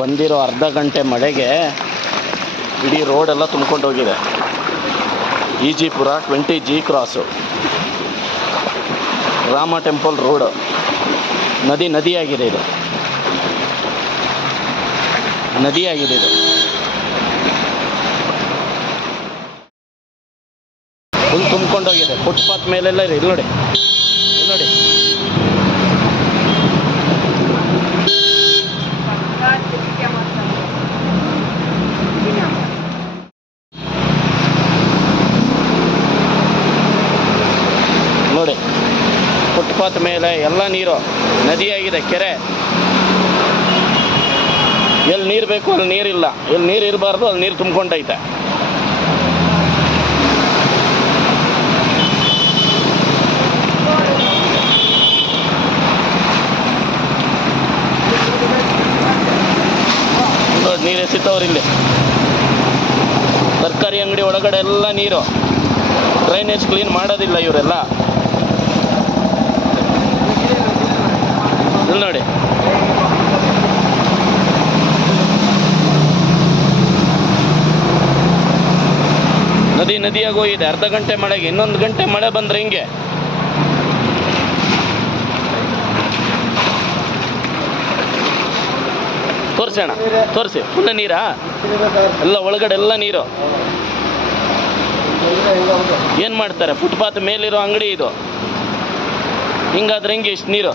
ಬಂದಿರೋ ಅರ್ಧ ಗಂಟೆ ಮಳೆಗೆ ಇಡೀ ರೋಡೆಲ್ಲ ತುಂಬ್ಕೊಂಡು ಹೋಗಿದೆ. Ejipura 20G cross, Rama temple road, ನದಿಯಾಗಿದೆ ಇದು, ನದಿಯಾಗಿದೆ ಇದು. ಫುಲ್ ತುಂಬ್ಕೊಂಡೋಗಿದೆ. ಫುಟ್ಪಾತ್ ಮೇಲೆಲ್ಲ ಇದೆ. ಇಲ್ಲಿ ನೋಡಿ, ಇಲ್ಲಿ ನೋಡಿ. ನೋಡಿ, ಫುಟ್ಪಾತ್ ಮೇಲೆ ಎಲ್ಲ ನೀರು, ನದಿಯಾಗಿದೆ, ಕೆರೆ. ಎಲ್ಲಿ ನೀರು ಬೇಕು ಅಲ್ಲಿ ನೀರಿಲ್ಲ, ಎಲ್ಲಿ ನೀರು ಇರಬಾರ್ದು ಅಲ್ಲಿ ನೀರು ತುಂಬ್ಕೊಂಡೈತೆ. ನೋಡಿ, ನೀರು ಎಸಿತವ್ರು ಇಲ್ಲಿ. ತರಕಾರಿ ಅಂಗಡಿ ಒಳಗಡೆ ಎಲ್ಲ ನೀರು. ಡ್ರೈನೇಜ್ ಕ್ಲೀನ್ ಮಾಡೋದಿಲ್ಲ ಇವರೆಲ್ಲ. ಇಲ್ಲಿ ನೋಡಿ, ನದಿಯಾಗಿ ಹೋಗಿದೆ. ಅರ್ಧ ಗಂಟೆ ಮಳೆಗೆ ಇನ್ನೊಂದು ಗಂಟೆ ಮಳೆ ಬಂದ್ರೆ ಹಿಂಗೆ. ತೋರಿಸಿ ಅಣ್ಣ, ತೋರಿಸಿ. ಪುನಃ ನೀರಾ? ಎಲ್ಲ ಒಳಗಡೆ ಎಲ್ಲ ನೀರು. ಏನು ಮಾಡ್ತಾರೆ? ಫುಟ್ಪಾತ್ ಮೇಲಿರೋ ಅಂಗಡಿ ಇದು. ಹಿಂಗಾದ್ರೆ ಹಿಂಗೆ ಇಷ್ಟು ನೀರು.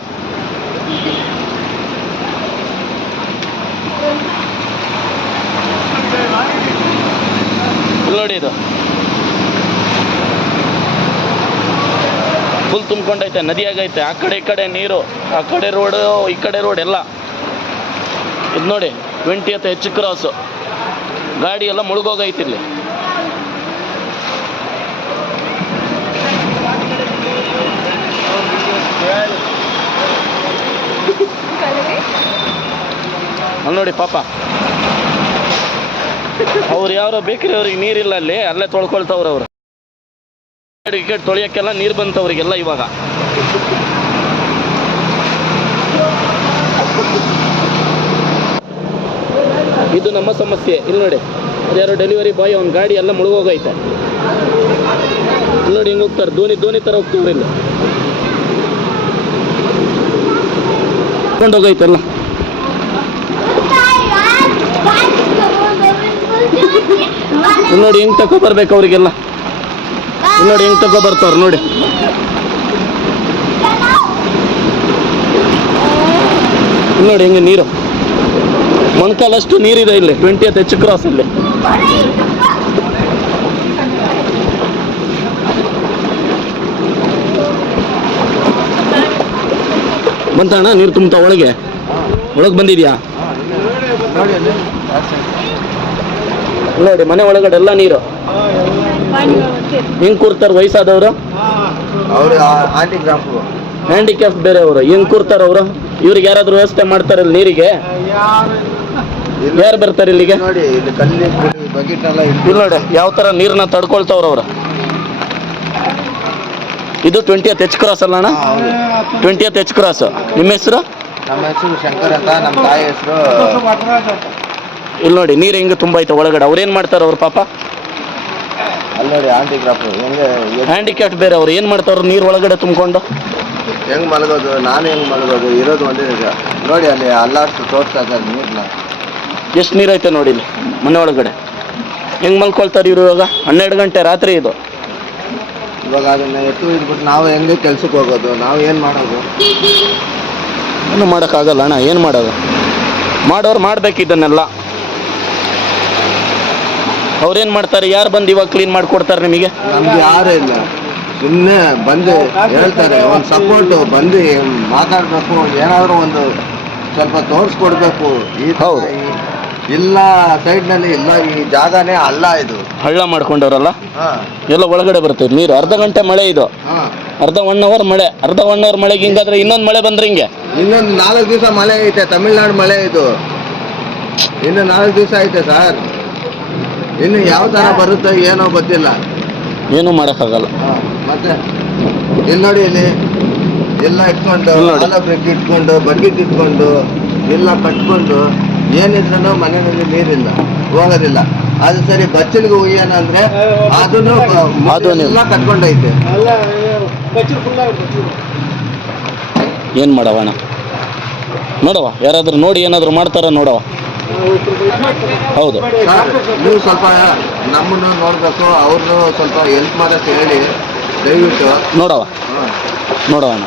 ನೋಡಿ, ಇದು ಫುಲ್ ತುಂಬ್ಕೊಂಡೈತೆ, ನದಿಯಾಗೈತೆ. ಆ ಕಡೆ ಈ ಕಡೆ ನೀರು, ಆ ಕಡೆ ರೋಡು ಈ ಕಡೆ ರೋಡ್ ಎಲ್ಲ. ಇದು ನೋಡಿ, 20H ಕ್ರಾಸು. ಗಾಡಿ ಎಲ್ಲ ಮುಳುಗೋಗೈತಿ ಇಲ್ಲಿ. ಅಲ್ಲಿ ನೋಡಿ ಪಾಪ, ಅವ್ರು ಯಾರೋ ಬೇಕ್ರಿ, ಅವ್ರಿಗೆ ನೀರಿಲ್ಲ ಅಲ್ಲಿ, ಅಲ್ಲೇ ತೊಳ್ಕೊಳ್ತವ್ರು ಅವರು. ಟಿಕೆಟ್ ತೊಳೆಯೋಕ್ಕೆಲ್ಲ ನೀರು ಬಂತವ್ರಿಗೆಲ್ಲ ಇವಾಗ. ಇದು ನಮ್ಮ ಸಮಸ್ಯೆ. ಇಲ್ಲಿ ನೋಡಿ, ಯಾರೋ ಡೆಲಿವರಿ ಬಾಯ್, ಅವ್ನ ಗಾಡಿ ಎಲ್ಲ ಮುಳುಗೋಗೈತೆ. ಇಲ್ಲಿ ನೋಡಿ, ಹಿಂಗೆ ಹೋಗ್ತಾರೆ, ಧೋನಿ ಥರ ಹೋಗ್ತಿವ್ರಿ ಇಲ್ಲಿ. ಹೋಗೈತೆಲ್ಲ. ನೋಡಿ, ಹೆಂಗೆ ತಗೊಬರ್ಬೇಕು ಅವ್ರಿಗೆಲ್ಲ. ನೋಡಿ, ಹೆಂಗೆ ತಗೊಬರ್ತಾವ್ರು ನೋಡಿ. ನೋಡಿ ಹೆಂಗೆ ನೀರು, ಮೊಣಕಾಲಷ್ಟು ನೀರಿದೆ ಇಲ್ಲಿ 20H ಕ್ರಾಸ್ ಇಲ್ಲಿ. ಬಂತಣ್ಣ ನೀರು ತುಂಬ್ತಾ? ಒಳಗೆ ಬಂದಿದ್ಯಾ? ನೋಡಿ, ಮನೆ ಒಳಗಡೆ ಎಲ್ಲ ನೀರು. ಹೆಂಗ್ ಕೂರ್ತಾರ ವಯಸ್ಸಾದವರು? ಹ್ಯಾಂಡಿಕ್ಯಾಪ್ ಬೇರೆ ಅವರು. ಹೆಂಗ್ ಕೂರ್ತಾರ ಅವರು? ಇವ್ರಿಗೆ ಯಾರಾದ್ರೂ ವ್ಯವಸ್ಥೆ ಮಾಡ್ತಾರೆ ನೀರಿಗೆ? ಯಾರು ಬರ್ತಾರೆ ಇಲ್ಲಿಗೆ? ಇಲ್ಲಿ ನೋಡಿ ಯಾವ ತರ ನೀರನ್ನ ತಡ್ಕೊಳ್ತವ್ರ ಅವ್ರು. ಇದು 20H ಕ್ರಾಸ್ ಅಲ್ಲ ಅಣ್ಣ? 20H cross. ನಿಮ್ಮ ಹೆಸರು? ನಮ್ಮ ಹೆಸರು ಶಂಕರ್ ಅಂತ, ನಮ್ಮ ತಾಯಿ ಹೆಸರು. ಇಲ್ಲಿ ನೋಡಿ, ನೀರು ಹೆಂಗೆ ತುಂಬೈತೆ ಒಳಗಡೆ. ಅವ್ರೇನ್ ಮಾಡ್ತಾರ ಅವ್ರು ಪಾಪ? ಅಲ್ಲಿ ನೋಡಿ, ಹ್ಯಾಂಡಿಕ್ಯಾಪ್ ಬೇರೆ ಅವ್ರು. ಏನ್ ಮಾಡ್ತಾವ್ರು ನೀರು ಒಳಗಡೆ ತುಂಬಿಕೊಂಡು? ಹೆಂಗ್ ಮಲಗೋದು? ನಾನು ಹೆಂಗ್ ಮಲಗೋದು? ಇರೋದು ಒಂದೇ ನೋಡಿ, ಅಲ್ಲಿ ಅಲ್ಲಾಡ್ಸು ತೋರಿಸ್ತಾ ಇದ್ದಾರೆ ನೀರ್ನ. ಎಷ್ಟು ನೀರೈತೆ ನೋಡಿ ಇಲ್ಲಿ ಮನೆ ಒಳಗಡೆ. ಹೆಂಗ್ ಮಲ್ಕೊಳ್ತಾರೆ ಇವರು ಇವಾಗ? 12 ಗಂಟೆ ರಾತ್ರಿ ಇದು. ಇವಾಗ ಅದನ್ನ ಎತ್ತು ಇದ್ಬಿಟ್ಟು ನಾವು ಹೆಂಗೆ ಕೆಲ್ಸಕ್ಕೆ ಹೋಗೋದು? ನಾವು ಏನು ಮಾಡೋದು? ಏನು ಮಾಡೋಕ್ಕಾಗಲ್ಲ ಅಣ್ಣ. ಏನು ಮಾಡೋದು? ಮಾಡೋರು ಮಾಡ್ಬೇಕು ಇದನ್ನೆಲ್ಲ. ಅವ್ರೇನು ಮಾಡ್ತಾರೆ? ಯಾರು ಬಂದು ಇವಾಗ ಕ್ಲೀನ್ ಮಾಡಿಕೊಡ್ತಾರೆ ನಿಮಗೆ? ನಮ್ಗೆ ಯಾರೂ ಇಲ್ಲ. ಸುಮ್ಮನೆ ಬಂದು ಹೇಳ್ತಾರೆ, ಒಂದು ಸಪೋರ್ಟು ಬಂದು ಮಾತಾಡಬೇಕು, ಏನಾದರೂ ಒಂದು ಸ್ವಲ್ಪ ತೋರಿಸ್ಕೊಡ್ಬೇಕು. ಹೌದು, ಇಲ್ಲ ಸೈಡ್ನಲ್ಲಿ ಇಲ್ಲ, ಈ ಜಾಗನೇ ಅಲ್ಲ, ಇದು ಹಳ್ಳ ಮಾಡ್ಕೊಂಡವ್ರಲ್ಲ. ಎಲ್ಲ ಒಳಗಡೆ ಬರ್ತದೆ ನೀರು. ಅರ್ಧ ಗಂಟೆ ಮಳೆ ಇದು, ಅರ್ಧ 1 ಅವರ್ ಮಳೆ. ಅರ್ಧ 1 ಅವರ್ ಮಳೆಗೆ ಹಿಂಗಾದ್ರೆ ಇನ್ನೊಂದು ಮಳೆ ಬಂದ್ರೆ ಹಿಂಗೆ. ಇನ್ನೊಂದು 4 ದಿವಸ ಮಳೆ ಐತೆ. ತಮಿಳ್ನಾಡು ಮಳೆ ಇದು. ಇನ್ನು 4 ದಿವಸ ಐತೆ ಸರ್. ಇನ್ನು ಯಾವ ತರ ಬರುತ್ತೆ ಏನೋ ಗೊತ್ತಿಲ್ಲ. ಏನೂ ಮಾಡೋಕ್ಕಾಗಲ್ಲ. ಮತ್ತೆ ಇಲ್ಲಿ ನೋಡಿ, ಇಲ್ಲಿ ಎಲ್ಲ ಇಟ್ಕೊಂಡು, ಬ್ರೆಡ್ ಇಟ್ಕೊಂಡು, ಬಕೆಟ್ ಇಟ್ಕೊಂಡು, ಎಲ್ಲ ಕಟ್ಕೊಂಡು ಏನಿದ್ರು ಮನೆಯಲ್ಲಿ ನೀರಿಲ್ಲ, ಹೋಗೋದಿಲ್ಲ. ಅದು ಸರಿ ಬಚ್ಚಲಿಗೆ ಉಯ್ಯೋಣ ಅಂದ್ರೆ ಅದನ್ನು ಎಲ್ಲ ಕಟ್ಕೊಂಡೈತೆ. ಏನು ಮಾಡವಣ ನೋಡವ, ಯಾರಾದರೂ ನೋಡಿ ಏನಾದರೂ ಮಾಡ್ತಾರ ನೋಡವ. ಹೌದು, ನೀವು ಸ್ವಲ್ಪ ನಮ್ಮನ್ನು ನೋಡ್ಬೇಕು, ಅವ್ರನ್ನು ಸ್ವಲ್ಪ ಹೆಲ್ಪ್ ಮಾಡಕ್ಕೆ ಹೇಳಿ ದಯವಿಟ್ಟು. ನೋಡವ ನೋಡವಣ,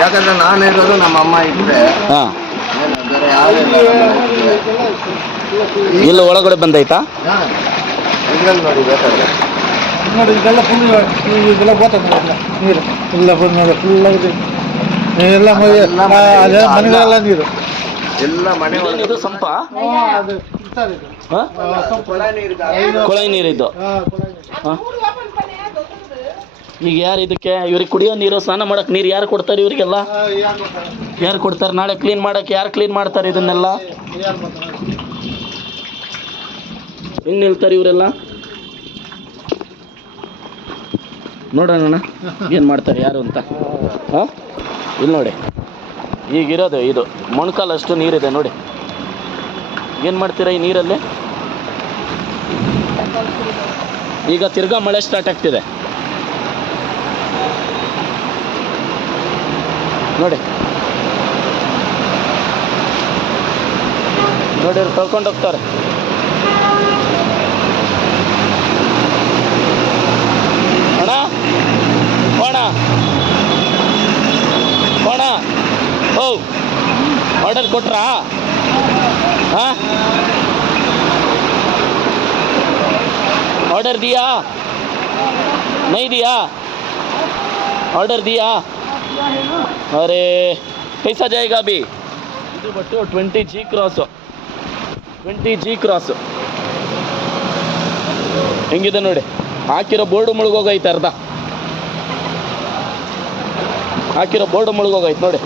ಯಾಕಂದ್ರೆ ನಾನು ಇರೋದು ನಮ್ಮ ಅಮ್ಮ ಇದ್ರೆ ಹಾಂ, ಬೇರೆ ಯಾರಿಲ್ಲ. ಇಲ್ಲ ಒಳಗಡೆ ಬಂದೈತಾ? ಇದ್ರಲ್ಲಿ ನೋಡಿ ಬೇಕಾದ್ರೆ ನೋಡಿ, ಇದೆಲ್ಲ ಫುಲ್ ಇದೆಲ್ಲ ಗೋತದೆ ನೀರು ಎಲ್ಲ ಫುಲ್ ನೋಡಿ ಫುಲ್ ಆಗಿದೆ. ಎಲ್ಲ ಮನೆಗಳೆಲ್ಲ ನೀರು, ಎಲ್ಲ ಮನೆ ಇದು ಸಂಪ ಅದು ಇರ್ತಾರೆ ಇದು. ಹಾಂ, ಕೊಳವೆ ನೀರಿದ್ದು. ಹಾಂ, ಈಗ ಯಾರು ಇದಕ್ಕೆ ಇವ್ರಿಗೆ ಕುಡಿಯೋ ನೀರು, ಸ್ನಾನ ಮಾಡಕ್ಕೆ ನೀರು ಯಾರು ಕೊಡ್ತಾರೆ ಇವರಿಗೆಲ್ಲ? ಯಾರು ಕೊಡ್ತಾರೆ? ನಾಳೆ ಕ್ಲೀನ್ ಮಾಡಕ್ಕೆ ಯಾರು ಕ್ಲೀನ್ ಮಾಡ್ತಾರೆ ಇದನ್ನೆಲ್ಲ? ಹೆಂಗೆ ನಿಲ್ತಾರೆ ಇವರೆಲ್ಲ? ನೋಡೋಣ ಏನು ಮಾಡ್ತಾರೆ ಯಾರು ಅಂತ. ಹಾಂ, ಇಲ್ಲಿ ನೋಡಿ, ಈಗಿರೋದು ಇದು ಮೊಣಕಾಲಷ್ಟು ನೀರಿದೆ ನೋಡಿ. ಏನು ಮಾಡ್ತೀರಾ ಈ ನೀರಲ್ಲಿ? ಈಗ ತಿರ್ಗಾ ಮಳೆ ಸ್ಟಾರ್ಟ್ ಆಗ್ತಿದೆ ನೋಡಿ. ನೋಡಿ ಅವ್ರು ತೊಳ್ಕೊಂಡು ಹೋಗ್ತಾರೆ. ಅಣ್ಣ ಹೋಣ ಹೋಣ, ಓ ಆರ್ಡರ್ ಕೊಟ್ರಾ? हाँ ऑर्डर दिया? नहीं दिया? ऑर्डर दिया? अरे कैसा जाएगा अभी? ಇದು but 20G cross, 20G cross ಹೆಂಗಿದೆ ನೋಡಿ. ಹಾಕಿರೋ ಬೋರ್ಡು ಮುಳುಗೋಗೈತೆ, ಅರ್ಧ ಹಾಕಿರೋ ಬೋರ್ಡು ಮುಳುಗೋಗೈತೆ ನೋಡಿ.